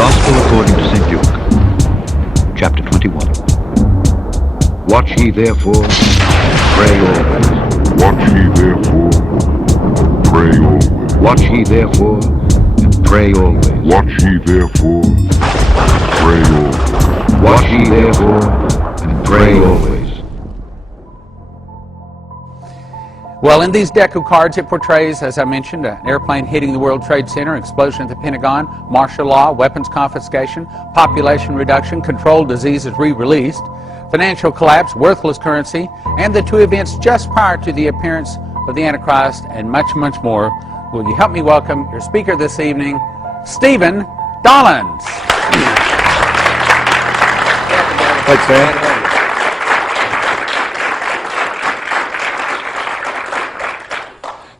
Gospel according to St. Luke, chapter 21. Watch ye therefore, pray always. Watch ye therefore, pray always. Watch ye therefore, and pray always. Watch ye therefore, pray always. Watch ye therefore, and pray always. Well, in these deck of cards, it portrays, as I mentioned, an airplane hitting the World Trade Center, explosion at the Pentagon, martial law, weapons confiscation, population reduction, controlled diseases re-released, financial collapse, worthless currency, and the two events just prior to the appearance of the Antichrist, and much, much more. Will you help me welcome your speaker this evening, Stephen Dollins. Thanks, Dan.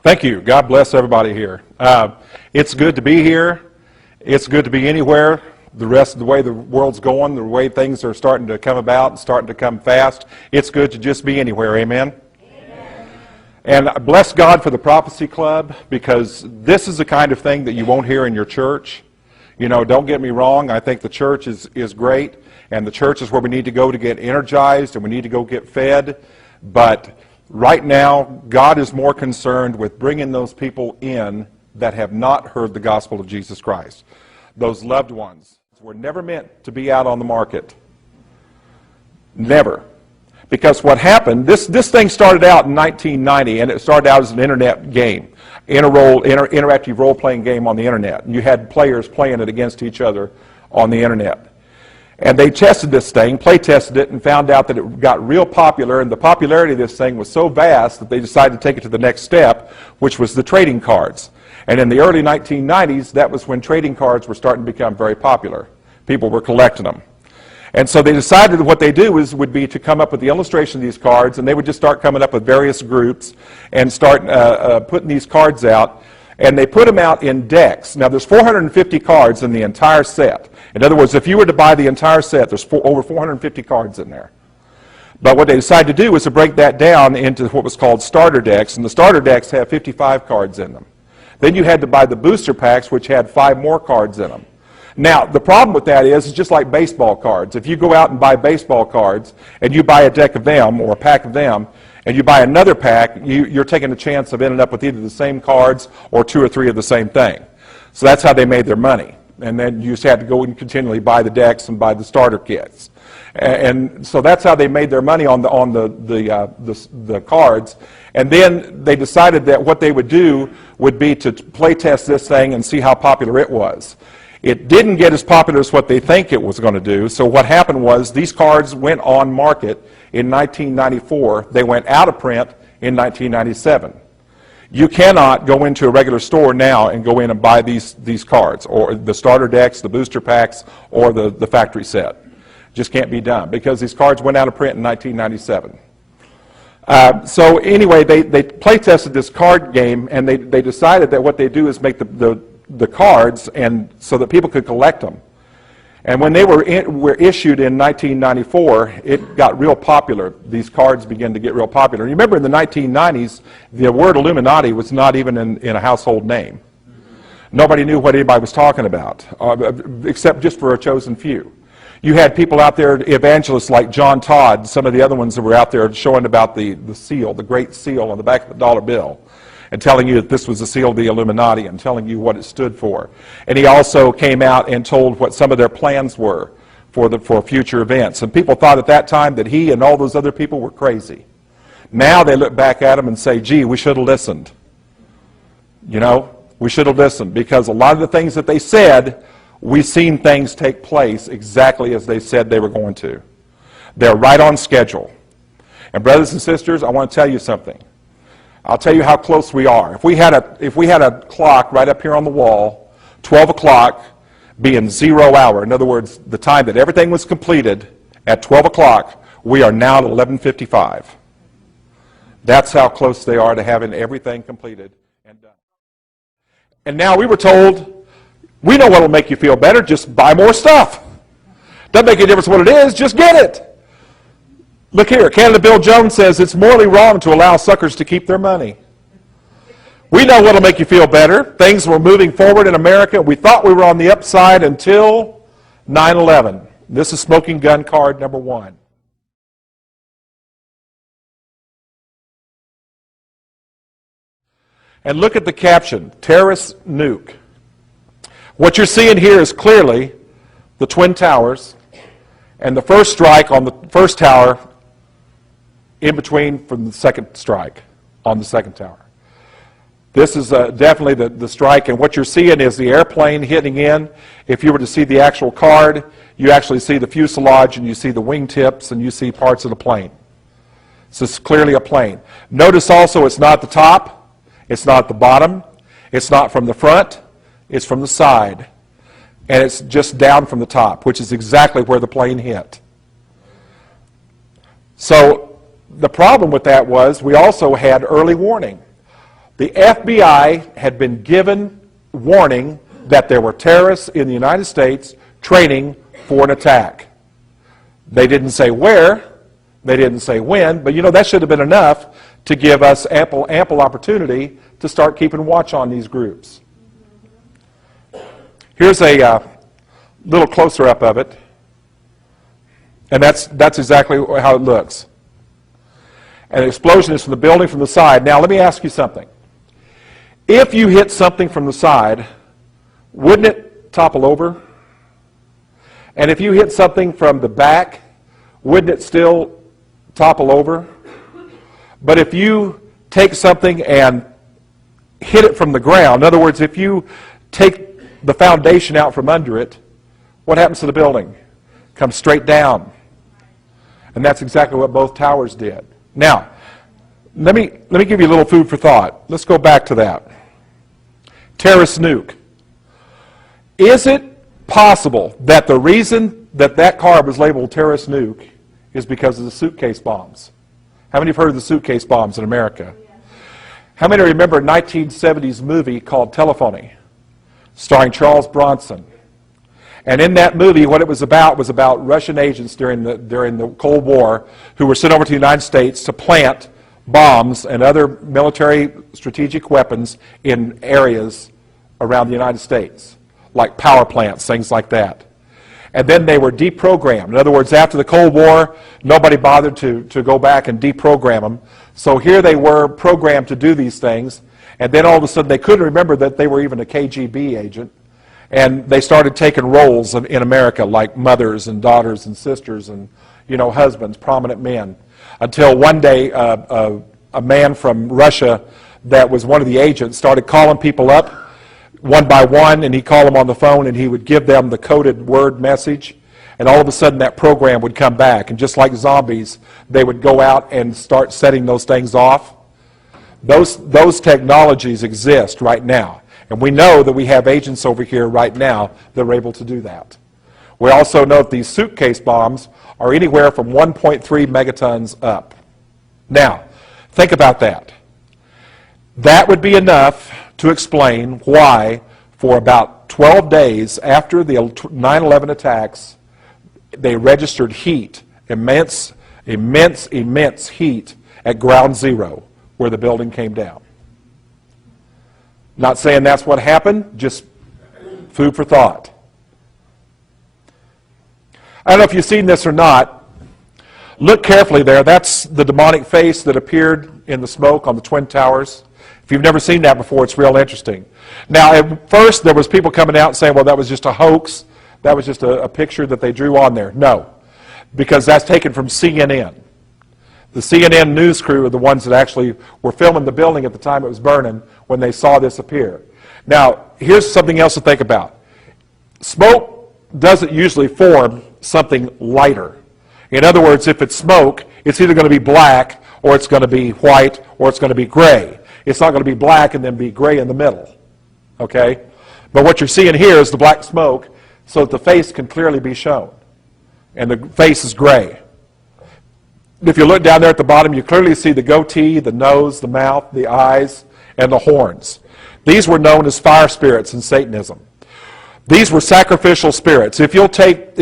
Thank you. God bless everybody here. It's good to be here. It's good to be anywhere. The rest of the way the world's going, the way things are starting to come about, starting to come fast, it's good to just be anywhere. Amen? Amen. And I bless God for the Prophecy Club, because this is the kind of thing that you won't hear in your church. You know, don't get me wrong. I think the church is great, and the church is where we need to go to get energized, and we need to go get fed. But right now, God is more concerned with bringing those people in that have not heard the gospel of Jesus Christ. Those loved ones were never meant to be out on the market. Never. Because what happened, this thing started out in 1990, and it started out as an internet game, interactive role-playing game on the internet. And you had players playing it against each other on the internet. And they tested this thing, play tested it, and found out that it got real popular, and the popularity of this thing was so vast that they decided to take it to the next step, which was the trading cards. And in the early 1990s, that was when trading cards were starting to become very popular. People were collecting them. And so they decided that what they do would be to come up with the illustration of these cards, and they would just start coming up with various groups and start putting these cards out. And they put them out in decks. Now, there's 450 cards in the entire set. In other words, if you were to buy the entire set, there's over 450 cards in there. But what they decided to do was to break that down into what was called starter decks, and the starter decks have 55 cards in them. Then you had to buy the booster packs, which had 5 more cards in them. Now, the problem with that is, it's just like baseball cards. If you go out and buy baseball cards, and you buy a deck of them, or a pack of them, and you buy another pack, you're taking a chance of ending up with either the same cards or 2 or 3 of the same thing. So that's how they made their money. And then you just had to go and continually buy the decks and buy the starter kits. And so that's how they made their money on the cards. And then they decided that what they would do would be to play test this thing and see how popular it was. It didn't get as popular as what they think it was going to do. So what happened was, these cards went on market in 1994. They went out of print in 1997. You cannot go into a regular store now and go in and buy these cards, or the starter decks, the booster packs, or the factory set. Just can't be done, because these cards went out of print in 1997. So anyway, they play tested this card game, and they decided that what they do is make the cards and so that people could collect them. And when they were issued in 1994, it got real popular. These cards began to get real popular. And you remember in the 1990s, the word Illuminati was not even in a household name. Nobody knew what anybody was talking about, except just for a chosen few. You had people out there, evangelists like John Todd, some of the other ones that were out there showing about the seal, the great seal on the back of the dollar bill, and telling you that this was the seal of the Illuminati, and telling you what it stood for. And he also came out and told what some of their plans were for future events. And people thought at that time that he and all those other people were crazy. Now they look back at him and say, gee, we should have listened. You know, we should have listened, because a lot of the things that they said, we've seen things take place exactly as they said they were going to. They're right on schedule. And brothers and sisters, I want to tell you something. I'll tell you how close we are. If we had a clock right up here on the wall, 12 o'clock being 0 hour, in other words, the time that everything was completed at 12 o'clock, we are now at 11:55. That's how close they are to having everything completed and done. And now we were told, we know what will make you feel better, just buy more stuff. Doesn't make any difference what it is, just get it. Look here, Canada Bill Jones says it's morally wrong to allow suckers to keep their money. We know what'll make you feel better. Things were moving forward in America. We thought we were on the upside until 9/11. This is smoking gun card number 1. And look at the caption, terrorist nuke. What you're seeing here is clearly the Twin Towers and the first strike on the first tower in between from the second strike on the second tower. This is definitely the strike, and what you're seeing is the airplane hitting in. If you were to see the actual card, you actually see the fuselage, and you see the wingtips, and you see parts of the plane. So it's clearly a plane. Notice also it's not the top, it's not the bottom, it's not from the front, it's from the side. And it's just down from the top, which is exactly where the plane hit. So the problem with that was we also had early warning. The FBI had been given warning that there were terrorists in the United States training for an attack. They didn't say where, they didn't say when, but you know that should have been enough to give us ample opportunity to start keeping watch on these groups. Here's a little closer up of it, and that's exactly how it looks. An explosion is from the building from the side. Now let me ask you something. If you hit something from the side, wouldn't it topple over? And if you hit something from the back, wouldn't it still topple over? But if you take something and hit it from the ground, in other words, if you take the foundation out from under it, what happens to the building? It comes straight down. And that's exactly what both towers did. Now, let me give you a little food for thought. Let's go back to that. Terrorist nuke. Is it possible that the reason that that car was labeled terrorist nuke is because of the suitcase bombs? How many have heard of the suitcase bombs in America? How many remember a 1970s movie called Telephony, starring Charles Bronson? And in that movie, what it was about Russian agents during the Cold War who were sent over to the United States to plant bombs and other military strategic weapons in areas around the United States, like power plants, things like that. And then they were deprogrammed. In other words, after the Cold War, nobody bothered to go back and deprogram them. So here they were programmed to do these things, and then all of a sudden they couldn't remember that they were even a KGB agent. And they started taking roles in America, like mothers and daughters and sisters and, husbands, prominent men. Until one day, a man from Russia that was one of the agents started calling people up one by one, and he'd call them on the phone, and he would give them the coded word message. And all of a sudden, that program would come back. And just like zombies, they would go out and start setting those things off. Those technologies exist right now. And we know that we have agents over here right now that are able to do that. We also know that these suitcase bombs are anywhere from 1.3 megatons up. Now, think about that. That would be enough to explain why, for about 12 days after the 9/11 attacks, they registered heat, immense heat at ground zero where the building came down. Not saying that's what happened, just food for thought. I don't know if you've seen this or not. Look carefully there. That's the demonic face that appeared in the smoke on the Twin Towers. If you've never seen that before, it's real interesting. Now, at first, there was people coming out saying, well, that was just a hoax. That was just a picture that they drew on there. No, because that's taken from CNN. The CNN news crew are the ones that actually were filming the building at the time it was burning when they saw this appear. Now, here's something else to think about. Smoke doesn't usually form something lighter. In other words, if it's smoke, it's either going to be black, or it's going to be white, or it's going to be gray. It's not going to be black and then be gray in the middle. Okay? But what you're seeing here is the black smoke so that the face can clearly be shown. And the face is gray. If you look down there at the bottom, you clearly see the goatee, the nose, the mouth, the eyes, and the horns. These were known as fire spirits in Satanism. These were sacrificial spirits. If you'll take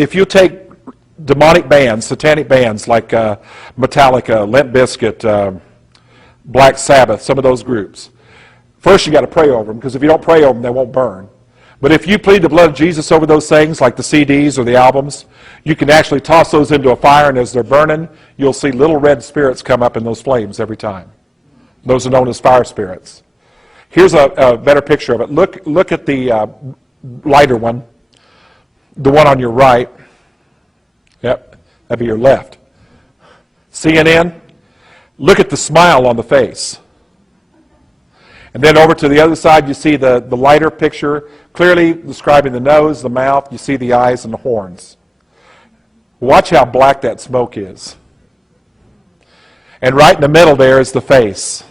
demonic bands, satanic bands like Metallica, Limp Bizkit, Black Sabbath, some of those groups, First, you got to pray over them, because if you don't pray over them, they won't burn. But if you plead the blood of Jesus over those things, like the CDs or the albums, you can actually toss those into a fire, and as they're burning, you'll see little red spirits come up in those flames every time. Those are known as fire spirits. Here's a better picture of it. Look at the lighter one, the one on your right. Yep, that'd be your left. CNN, look at the smile on the face. And then over to the other side, you see the lighter picture, clearly describing the nose, the mouth, you see the eyes and the horns. Watch how black that smoke is. And right in the middle there is the face.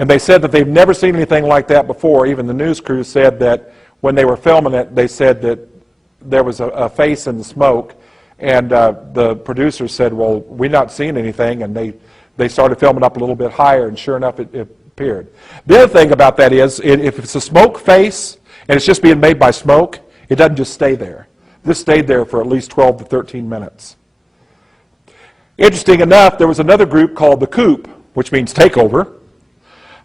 And they said that they've never seen anything like that before. Even the news crew said that when they were filming it, they said that there was a face in the smoke. And the producers said, well, we're not seeing anything. And they started filming up a little bit higher, and sure enough, it appeared. The other thing about that is, if it's a smoke face, and it's just being made by smoke, it doesn't just stay there. This stayed there for at least 12 to 13 minutes. Interesting enough, there was another group called The Coup, which means takeover,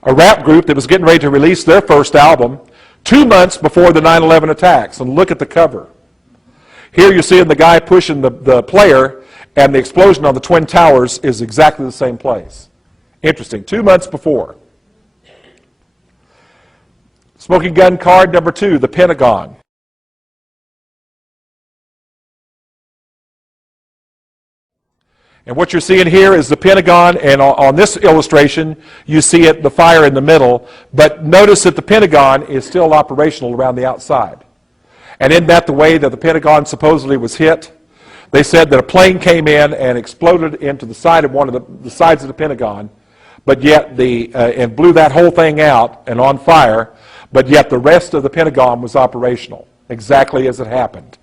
a rap group that was getting ready to release their first album 2 months before the 9/11 attacks. And look at the cover. Here you're seeing the guy pushing the player, and the explosion on the Twin Towers is exactly the same place. Interesting. 2 months before. Smoking gun card number 2, the Pentagon. And what you're seeing here is the Pentagon, and on this illustration, you see it, the fire in the middle, but notice that the Pentagon is still operational around the outside. And isn't that the way that the Pentagon supposedly was hit? They said that a plane came in and exploded into the side of one of the sides of the Pentagon, but yet and blew that whole thing out and on fire, but yet the rest of the Pentagon was operational, exactly as it happened.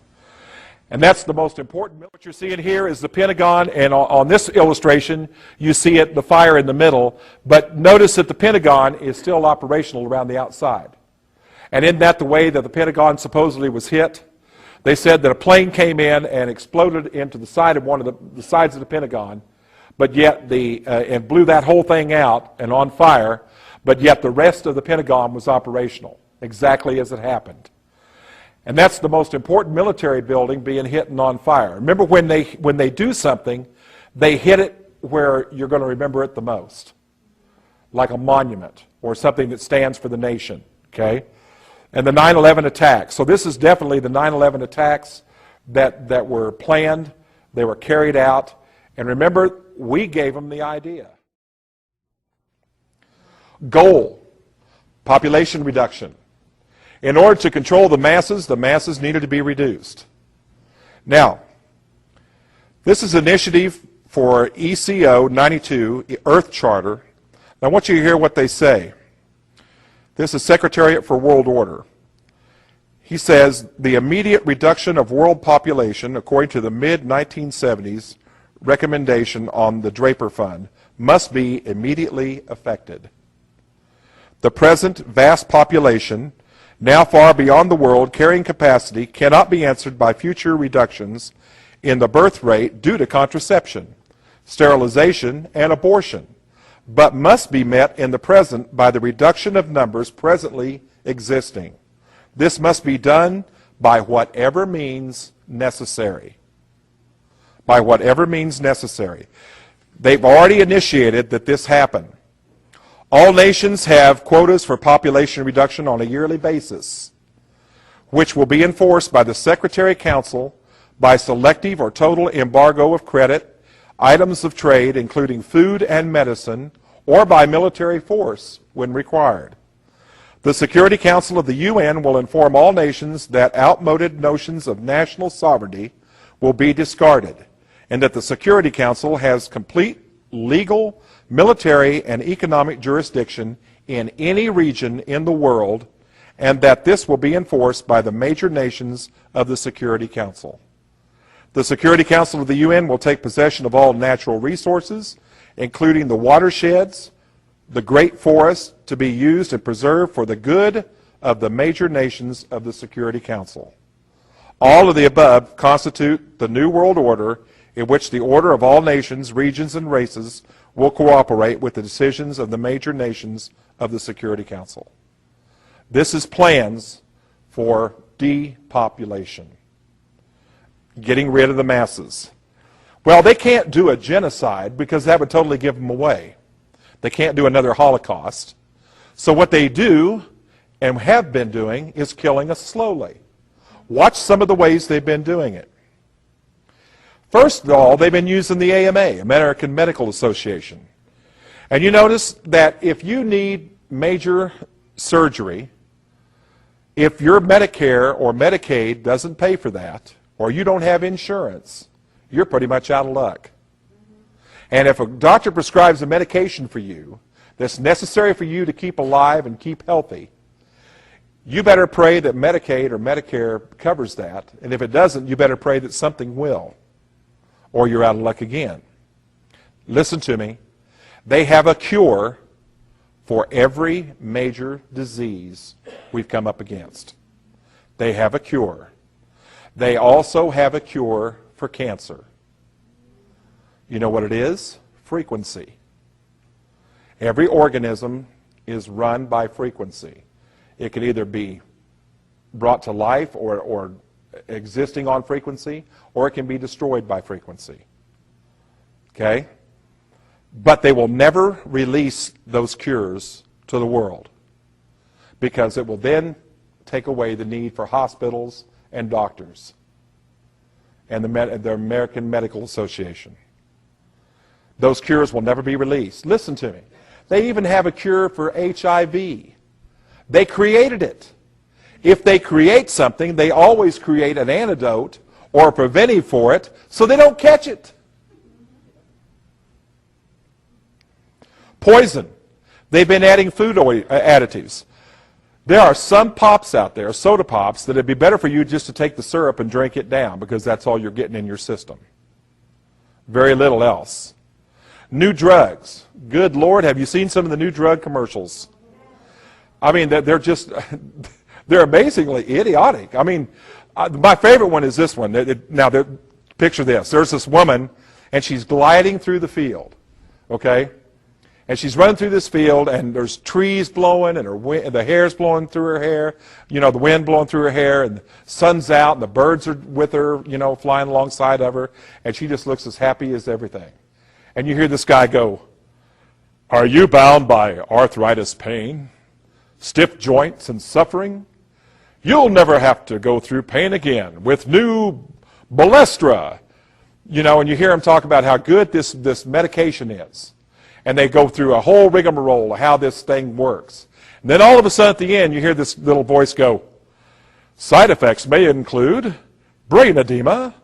And that's the most important. What you're seeing here is the Pentagon, and on this illustration, you see it, the fire in the middle, but notice that the Pentagon is still operational around the outside. And isn't that the way that the Pentagon supposedly was hit? They said that a plane came in and exploded into the side of one of the sides of the Pentagon, but yet and blew that whole thing out and on fire, but yet the rest of the Pentagon was operational, exactly as it happened. And that's the most important military building being hit and on fire. Remember, when they do something, they hit it where you're going to remember it the most, like a monument or something that stands for the nation, okay? And the 9/11 attacks. So this is definitely the 9/11 attacks that were planned, they were carried out, and remember, we gave them the idea. Goal, population reduction. In order to control the masses needed to be reduced. Now, this is an initiative for ECO 92, Earth Charter. I want you to hear what they say. This is Secretariat for World Order. He says, the immediate reduction of world population, according to the mid-1970s recommendation on the Draper Fund, must be immediately effected. The present vast population, now far beyond the world carrying capacity, cannot be answered by future reductions in the birth rate due to contraception, sterilization, and abortion, but must be met in the present by the reduction of numbers presently existing. This must be done by whatever means necessary. By whatever means necessary. They've already initiated that this happen. All nations have quotas for population reduction on a yearly basis, which will be enforced by the Secretary Council by selective or total embargo of credit, items of trade, including food and medicine, or by military force when required. The Security Council of the UN will inform all nations that outmoded notions of national sovereignty will be discarded, and that the Security Council has complete legal, military, and economic jurisdiction in any region in the world, and that this will be enforced by the major nations of the Security Council. The Security Council of the UN will take possession of all natural resources, including the watersheds, the great forests, to be used and preserved for the good of the major nations of the Security Council. All of the above constitute the New World Order, in which the order of all nations, regions, and races will cooperate with the decisions of the major nations of the Security Council. This is plans for depopulation, getting rid of the masses. Well, they can't do a genocide because that would totally give them away. They can't do another Holocaust. So what they do, and have been doing, is killing us slowly. Watch some of the ways they've been doing it. First of all, they've been using the AMA, American Medical Association. And you notice that if you need major surgery, if your Medicare or Medicaid doesn't pay for that, or you don't have insurance, you're pretty much out of luck. And if a doctor prescribes a medication for you that's necessary for you to keep alive and keep healthy, you better pray that Medicaid or Medicare covers that. And if it doesn't, you better pray that something will, or you're out of luck again. Listen to me. They have a cure for every major disease we've come up against. They have a cure. They also have a cure for cancer. You know what it is? Frequency. Every organism is run by frequency. It can either be brought to life or existing on frequency, or it can be destroyed by frequency. Okay? But they will never release those cures to the world, because it will then take away the need for hospitals and doctors and the American Medical Association. Those cures will never be released. Listen to me. They even have a cure for HIV. They created it. If they create something, they always create an antidote or a preventive for it so they don't catch it. Poison. They've been adding food additives. There are some pops out there, soda pops, that it'd be better for you just to take the syrup and drink it down, because that's all you're getting in your system. Very little else. New drugs. Good Lord, have you seen some of the new drug commercials? I mean, they're just, they're amazingly idiotic. I mean, my favorite one is this one. Now, picture this. There's this woman, and she's gliding through the field, okay? And she's running through this field, and there's trees blowing, and the hair's blowing through her hair, you know, the wind blowing through her hair, and the sun's out, and the birds are with her, you know, flying alongside of her, and she just looks as happy as everything. And you hear this guy go, "Are you bound by arthritis pain, stiff joints, and suffering? You'll never have to go through pain again with new Balestra." You know, and you hear him talk about how good this medication is. And they go through a whole rigmarole of how this thing works. And then all of a sudden at the end, you hear this little voice go, "Side effects may include brain edema,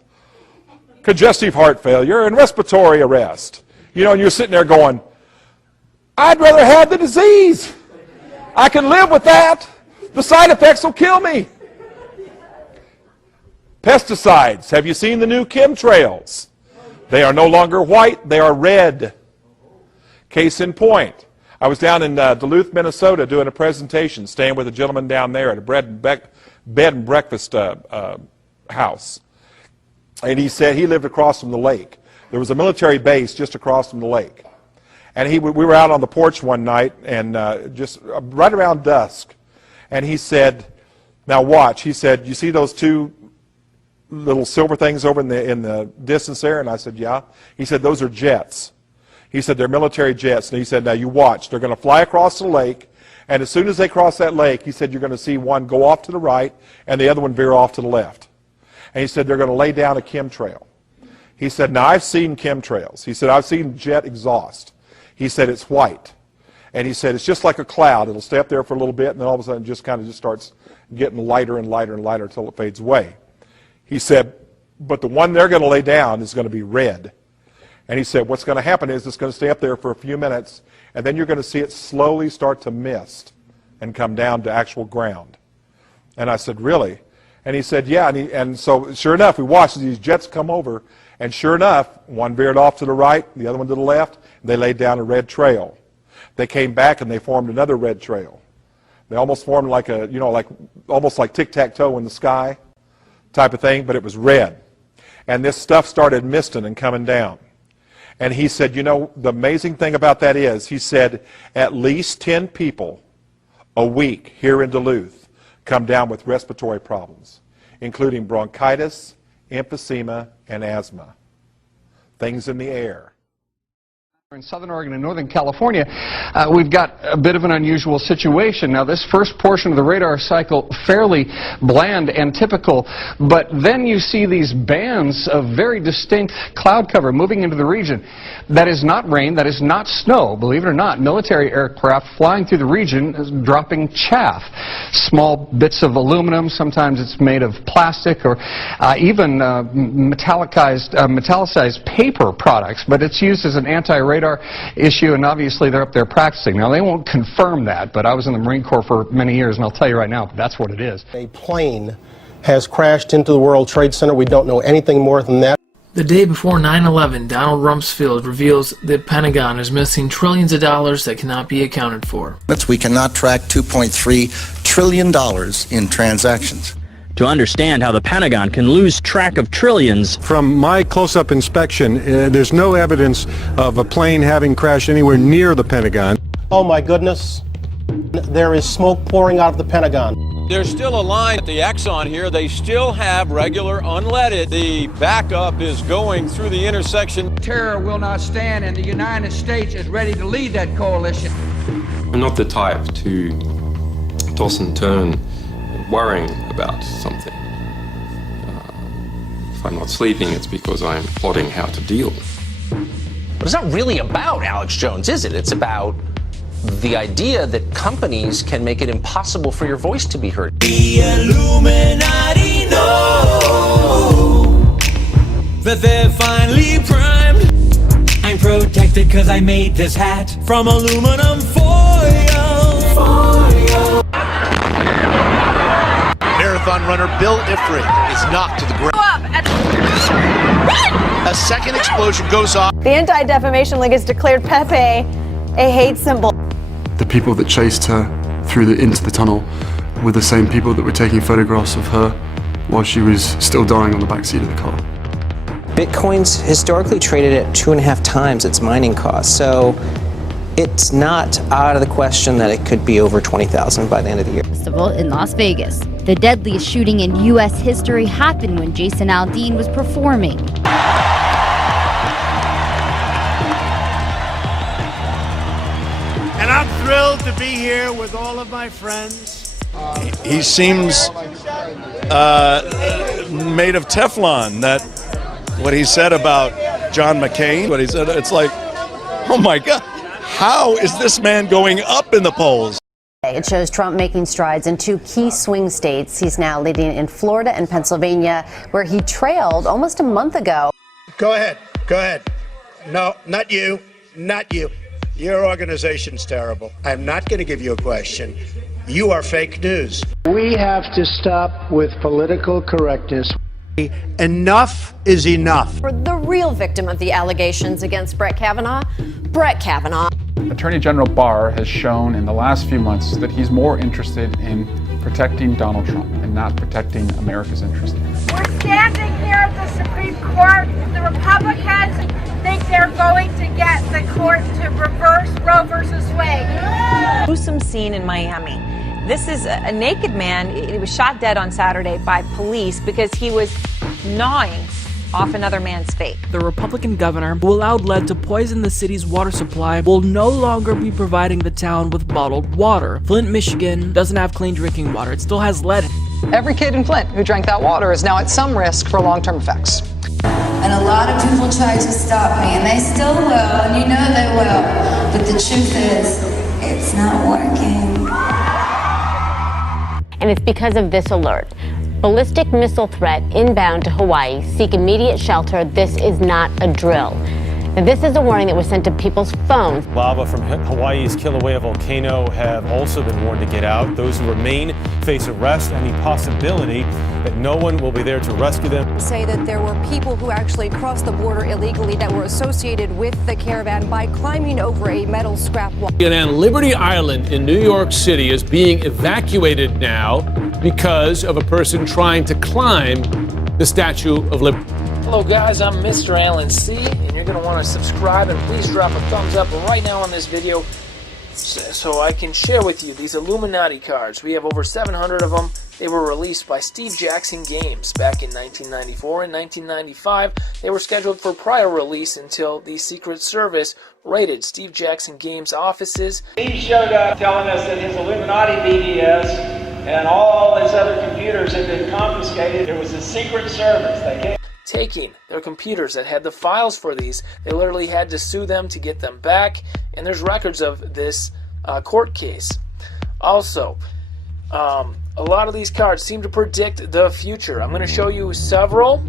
congestive heart failure, and respiratory arrest." You know, and you're sitting there going, "I'd rather have the disease. I can live with that. The side effects will kill me." Pesticides. Have you seen the new chemtrails? They are no longer white, they are red. Case in point, I was down in Duluth, Minnesota doing a presentation, staying with a gentleman down there at a bed and breakfast house. And he said he lived across from the lake. There was a military base just across from the lake. And we were out on the porch one night, and just right around dusk. And he said, "Now watch." He said, "You see those two little silver things over in the distance there?" And I said, "Yeah." He said, "Those are jets." He said, "They're military jets." And he said, "Now you watch. They're going to fly across the lake. And as soon as they cross that lake," he said, "you're going to see one go off to the right and the other one veer off to the left." And he said, "They're going to lay down a chemtrail." He said, "Now I've seen chemtrails." He said, "I've seen jet exhaust." He said, "It's white." And he said, "It's just like a cloud. It'll stay up there for a little bit, and then all of a sudden it just kind of just starts getting lighter and lighter and lighter until it fades away." He said, "But the one they're going to lay down is going to be red." And he said, "What's going to happen is it's going to stay up there for a few minutes, and then you're going to see it slowly start to mist and come down to actual ground." And I said, "Really?" And he said, "Yeah." And so sure enough, we watched these jets come over, and sure enough, one veered off to the right, the other one to the left, and they laid down a red trail. They came back and they formed another red trail. They almost formed like almost like tic-tac-toe in the sky type of thing, but it was red. And this stuff started misting and coming down. And he said, you know, the amazing thing about that is, he said, at least 10 people a week here in Duluth come down with respiratory problems, including bronchitis, emphysema, and asthma. Things in the air. In Southern Oregon and Northern California, we've got a bit of an unusual situation. Now, this first portion of the radar cycle, fairly bland and typical, but then you see these bands of very distinct cloud cover moving into the region. That is not rain, that is not snow, believe it or not. Military aircraft flying through the region dropping chaff. Small bits of aluminum, sometimes it's made of plastic, or even metallicized paper products, but it's used as an anti-radar issue, and obviously they're up there practicing. Now, they won't confirm that, but I was in the Marine Corps for many years, and I'll tell you right now, that's what it is. A plane has crashed into the World Trade Center. We don't know anything more than that. The day before 9/11, Donald Rumsfeld reveals the Pentagon is missing trillions of dollars that cannot be accounted for. We cannot track $2.3 trillion in transactions. To understand how the Pentagon can lose track of trillions. From my close-up inspection, there's no evidence of a plane having crashed anywhere near the Pentagon. Oh my goodness, there is smoke pouring out of the Pentagon. There's still a line at the Exxon here. They still have regular unleaded. The backup is going through the intersection. Terror will not stand, and the United States is ready to lead that coalition. I'm not the type to toss and turn worrying about something. If I'm not sleeping, it's because I'm plotting how to deal. But it's not really about Alex Jones, is it? It's about the idea that companies can make it impossible for your voice to be heard. The Illuminati know that they're finally primed. I'm protected because I made this hat from aluminum foil. Marathon runner Bill Ifrit is knocked to the ground. A second explosion goes off. The Anti-Defamation League has declared Pepe a hate symbol. The people that chased her into the tunnel were the same people that were taking photographs of her while she was still dying on the backseat of the car. Bitcoin's historically traded at 2.5 times its mining cost, so it's not out of the question that it could be over 20,000 by the end of the year. Festival in Las Vegas. The deadliest shooting in U.S. history happened when Jason Aldean was performing. And I'm thrilled to be here with all of my friends. He seems made of Teflon. That what he said about John McCain, what he said, it's like, oh my God, how is this man going up in the polls? It shows Trump making strides in 2 key swing states. He's now leading in Florida and Pennsylvania, where he trailed almost a month ago. Go ahead. No, not you. Your organization's terrible. I'm not going to give you a question. You are fake news. We have to stop with political correctness. Enough is enough. For the real victim of the allegations against Brett Kavanaugh, Brett Kavanaugh. Attorney General Barr has shown in the last few months that he's more interested in protecting Donald Trump and not protecting America's interests. We're standing here at the Supreme Court. The Republicans think they're going to get the court to reverse Roe versus Wade. Gruesome scene in Miami. This is a naked man. He was shot dead on Saturday by police because he was gnawing off another man's face. The Republican governor who allowed lead to poison the city's water supply will no longer be providing the town with bottled water. Flint, Michigan doesn't have clean drinking water. It still has lead. Every kid in Flint who drank that water is now at some risk for long-term effects. And a lot of people tried to stop me, and they still will, and you know they will. But the truth is, it's not working. And it's because of this alert. Ballistic missile threat inbound to Hawaii. Seek immediate shelter. This is not a drill. Now, this is a warning that was sent to people's phones. Lava from Hawaii's Kilauea volcano have also been warned to get out. Those who remain face arrest and the possibility that no one will be there to rescue them. Say that there were people who actually crossed the border illegally that were associated with the caravan by climbing over a metal scrap wall. And Liberty Island in New York City is being evacuated now because of a person trying to climb the Statue of Liberty. Hello guys, I'm Mr. Alan C, and you're going to want to subscribe and please drop a thumbs up right now on this video so I can share with you these Illuminati cards. We have over 700 of them. They were released by Steve Jackson Games back in 1994 and 1995. They were scheduled for prior release until the Secret Service raided Steve Jackson Games offices. Steve showed up telling us that his Illuminati BDS and all his other computers had been confiscated. It was the Secret Service. They came taking their computers that had the files for these. They literally had to sue them to get them back, and there's records of this court case. Also, a lot of these cards seem to predict the future. I'm going to show you several.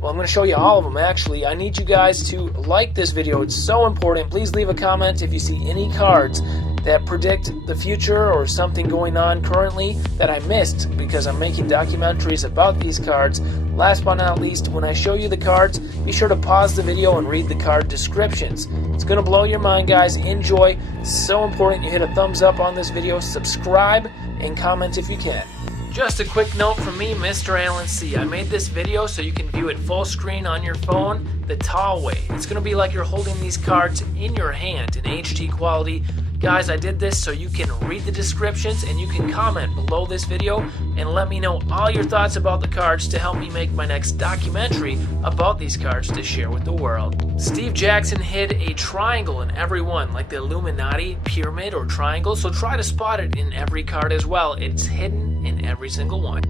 Well, I'm going to show you all of them, actually. I need you guys to like this video. It's so important. Please leave a comment if you see any cards that predict the future or something going on currently that I missed, because I'm making documentaries about these cards. Last but not least, when I show you the cards, be sure to pause the video and read the card descriptions. It's going to blow your mind, guys. Enjoy. It's so important you hit a thumbs up on this video, subscribe, and comment if you can. Just a quick note from me, Mr. Alan C. I made this video so you can view it full screen on your phone, the tall way. It's going to be like you're holding these cards in your hand in HD quality. Guys, I did this so you can read the descriptions and you can comment below this video and let me know all your thoughts about the cards to help me make my next documentary about these cards to share with the world. Steve Jackson hid a triangle in every one, like the Illuminati pyramid or triangle, so try to spot it in every card as well. It's hidden in every single one.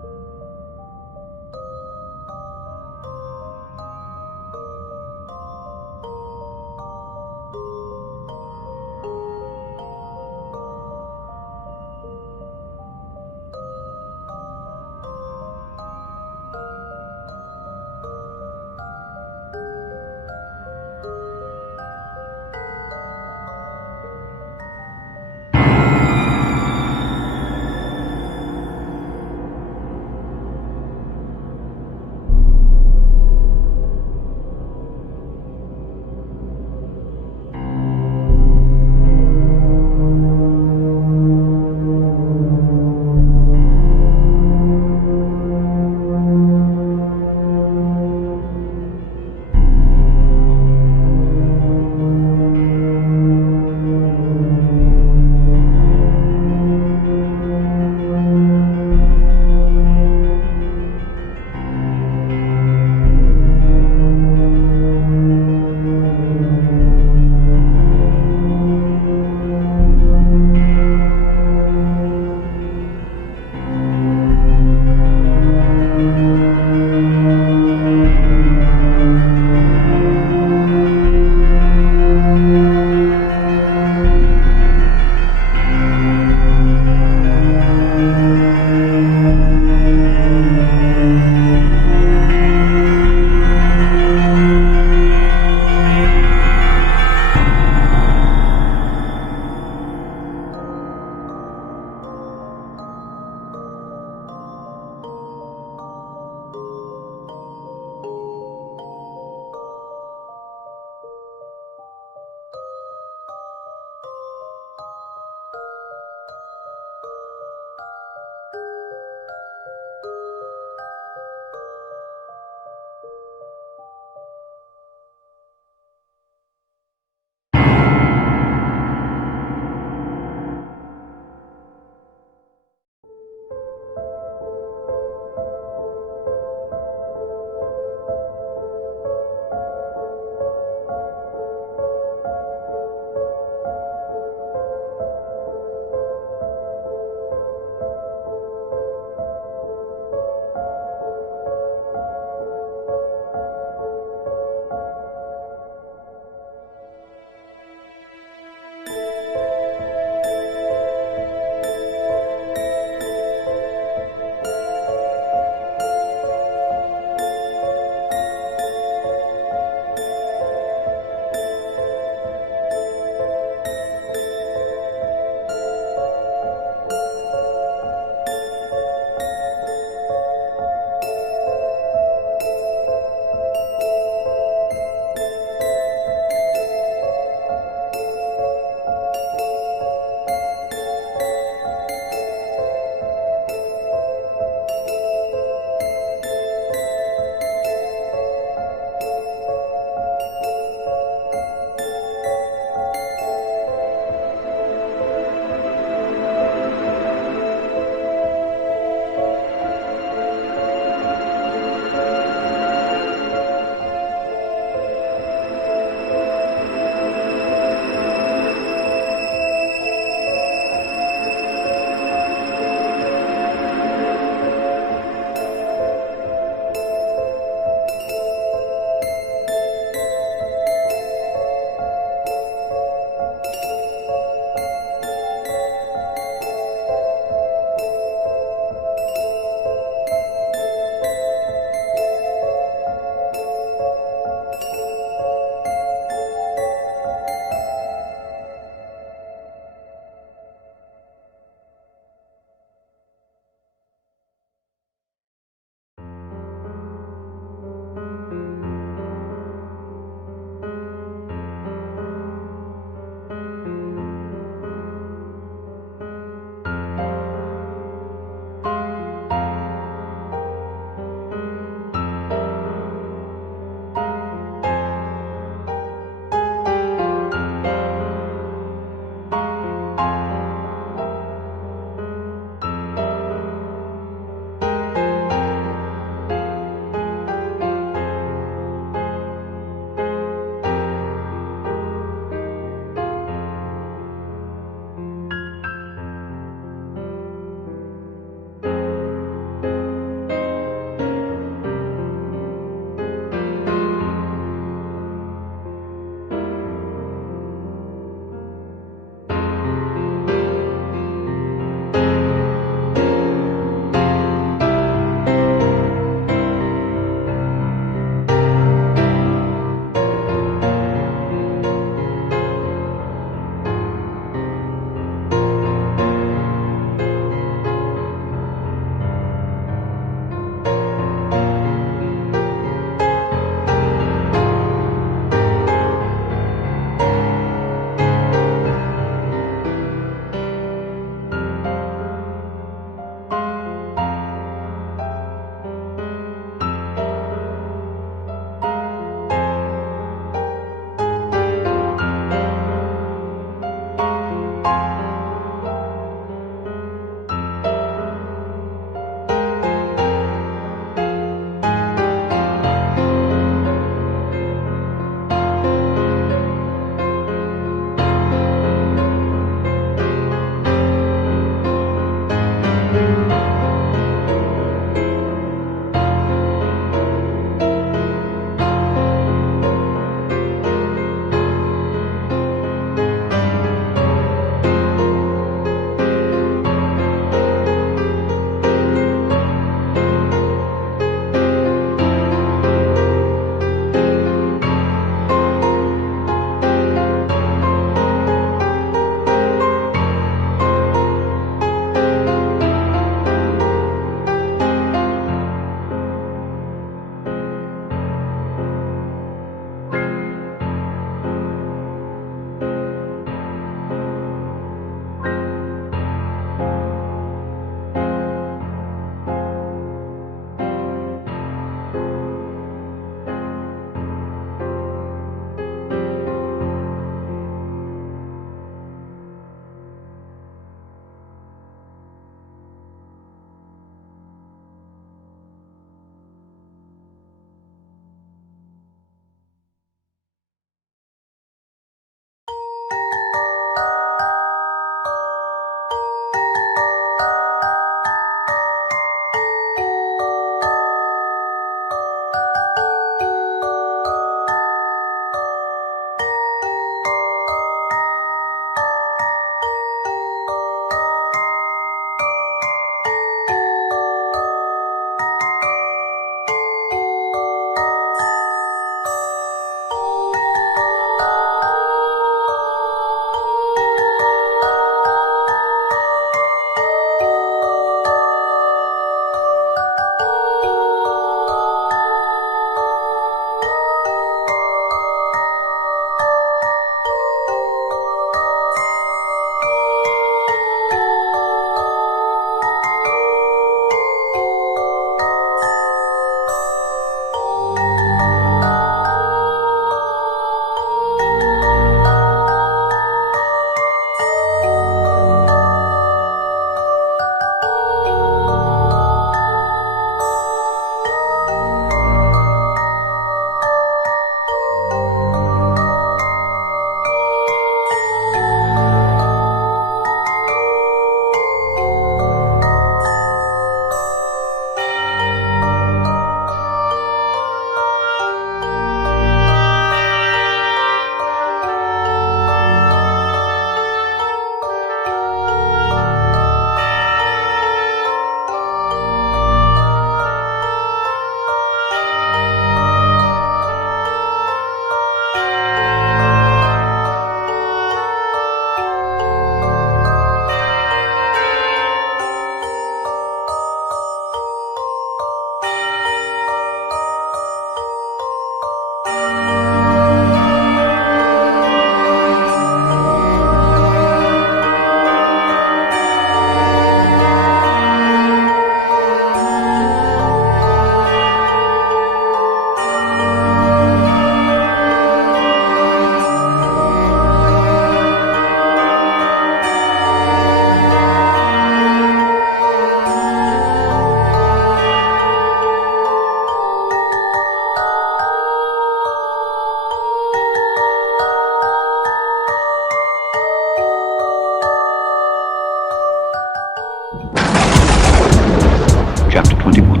chapter 21.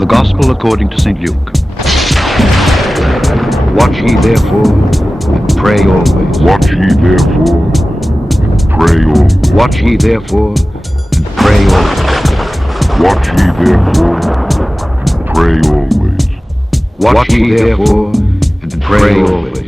The Gospel according to St. Luke. Watch ye therefore, and pray always. Watch ye therefore, and pray always. Watch ye therefore, and pray always. Watch ye therefore, and pray always. Watch ye therefore, and pray always.